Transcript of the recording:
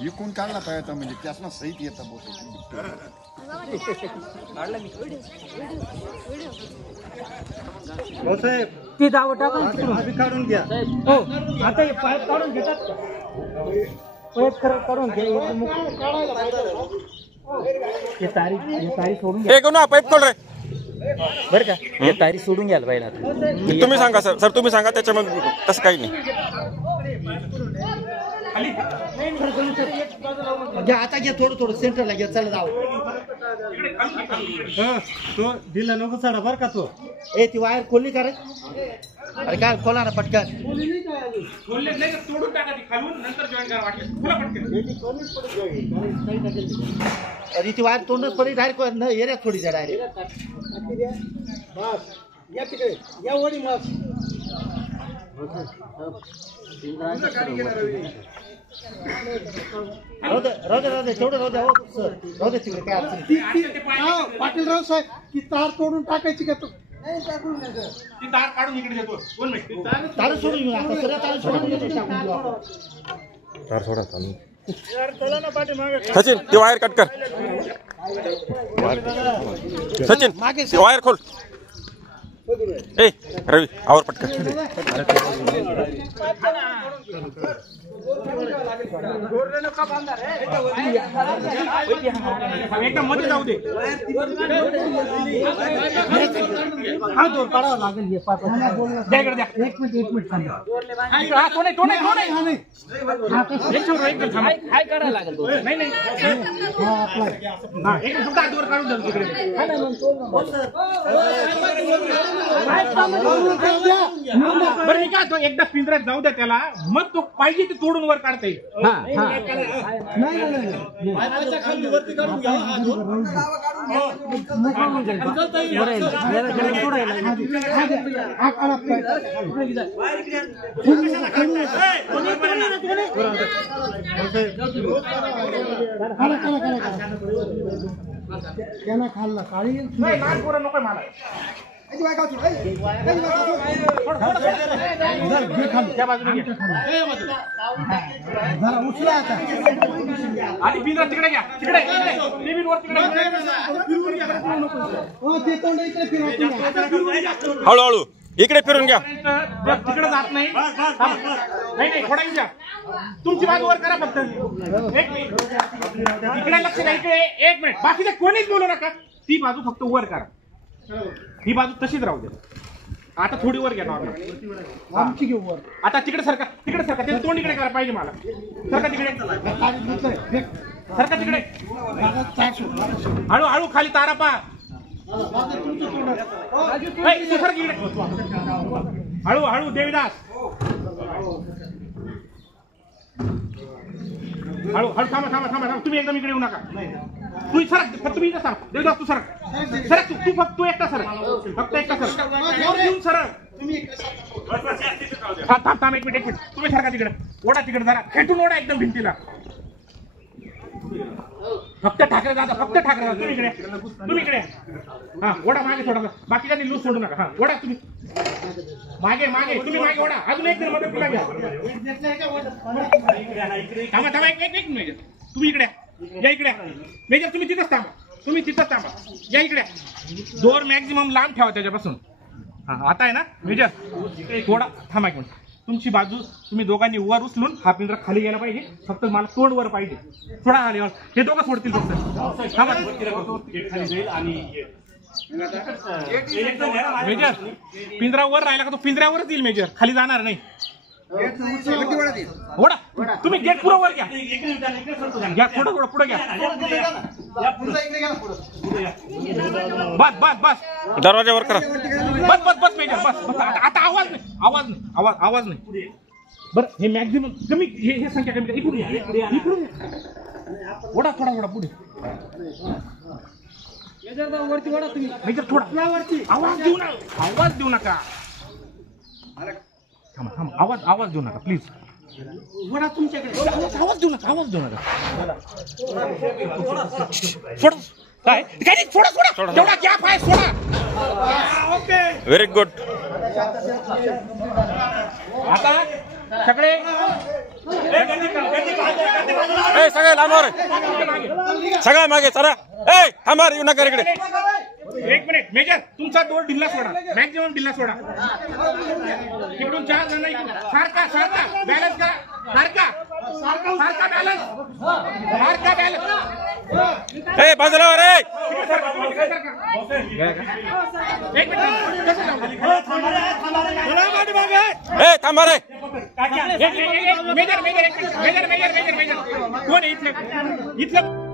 विकून काढला पाहिजे म्हणजे त्यासना सहित येतं ती दाव टाकून काढून घ्या. हो आता हे पाईप काढून घेतात का? पाईप काढून घ्या. हे तारी सोडून घ्या. पाईप खोल रे बरं का? हे तारी सोडून घ्यायला पाहिजे. तुम्ही सांगा सर तुम्ही सांगा त्याच्यामध्ये तसं काही नाही. आता घ्या थोडं सेंटरला घ्या. चला जाऊ. तो दिला नको साडा बरं का तो. ती वायर खोलली का रे? अरे काय खोला ना पटकन. अरे ती वायर तोंडच पडली डायरेक्ट एरियात थोडी जा डायरेक्ट. या तिकडे या वडी मग. राहू दे तिकडे काय पाटीलराव साहेब ती तार तोडून टाकायची का? ती तार काढून इकडे देतो. तार सोडून घेऊ आता. सगळ्या तार सोडून तार सोडा सचिन ती वायर कट कर. सचिन ती वायर खोल. ए रवी आवर पटकन. एकदम मध्ये जाऊ दे. हा दोर काढावा लागेल. एक मिनिट काय करायला लागेल? बरं मी काय एकदा पिंजऱ्यात जाऊ द्या त्याला. मग तो पाहिजे ते तोडून वर काढता येईल. त्यांना खाल्ला काळी नको मला. आधी बिल तिकडे घ्या. तिकडे हळूहळू इकडे फिरून घ्या. तिकडे जात नाही. नाही थोडा घ्या. तुमची बाजू वर करा फक्त. एक मिनिट इकडे लक्ष द्या. इकडे एक मिनिट. बाकीचे कोणीच बोलू नका. ती बाजू फक्त वर करा. ही बाजू तशीच राहू दे. आता थोडी वर घ्या. नॉर्मल आता तिकडे सरका. ते तोंड इकडे करायला पाहिजे मला. सरका तिकडे. हळूहळू खाली तारा पा. हळूहळू देवीदास. हळू थांबा. तुम्ही एकदम इकडे येऊ नका. तू सरक. फक्त तुम्ही इथं सरक. देवदास तू सरक. तू फक्त एकटा सरक. सरक. थांब एक मिनिट. तुम्ही सरका तिकडे. ओढा तिकडे जरा खेटून ओढा एकदम भिंतीला. फक्त ठाकरे दादा. तुम्ही इकडे. हा ओढा मागे थोडासा. बाकीच्या लूज सोडू नका. हा ओढा तुम्ही मागे. तुम्ही मागे ओढा. अजून एक जण मदत घ्या. थांबा एक मिनिट. तुम्ही इकडे या. इकडे मेजर तुम्ही तिथंच थांबा. या इकडे. दोर मॅक्झिमम लांब ठेवा त्याच्यापासून. हा आता आहे ना मेजर. थोडा थांबा एक मिनिट. तुमची बाजू तुम्ही दोघांनी वर उचलून हा पिंजरा खाली गेला पाहिजे. फक्त मला तोंड वर पाहिजे. थोडा खाली वर. हे दोघं सोडतील फक्त. थांबा. मेजर पिंजरा वर राहिला का तो पिंजऱ्यावरच येईल. मेजर खाली जाणार नाही. ओढा. तुम्ही गेट पुढे वर घ्या. थोडं पुढे घ्या. बस दरवाजावर करा. बस मेजर बस. आता आवाज नाही. बरं हे मॅक्झिमम कमी. हे संख्या कमी. इकडून ओढा. थोडा पुढे. वरती ओढा तुम्ही. मेजर थोडा वरती. आवाज देऊ नका. थांबा. आवाज देऊ नका प्लीज. वडा तुमच्याकडे. आवाज देऊ नका. काय सोडा. जेवढा गॅप आहे सोडा. Okay very good. आता सगळे ए सगळे लांबवर सगळ्या मागे चला ए थांबा येऊ नका इकडे एक मिनिट मेजर तुमचा दोन ढिल्ला सोडा मॅक्झिमम ढिल्ला सोडा इकडून 4 जण सारखा सारखा बॅलन्स करा सारखा सारखा बॅलन्स सारखा बॅलन्स ए बाजूला रे एक मिनिट ए थांबा रे measure measure measure measure measure measure कोण इथलं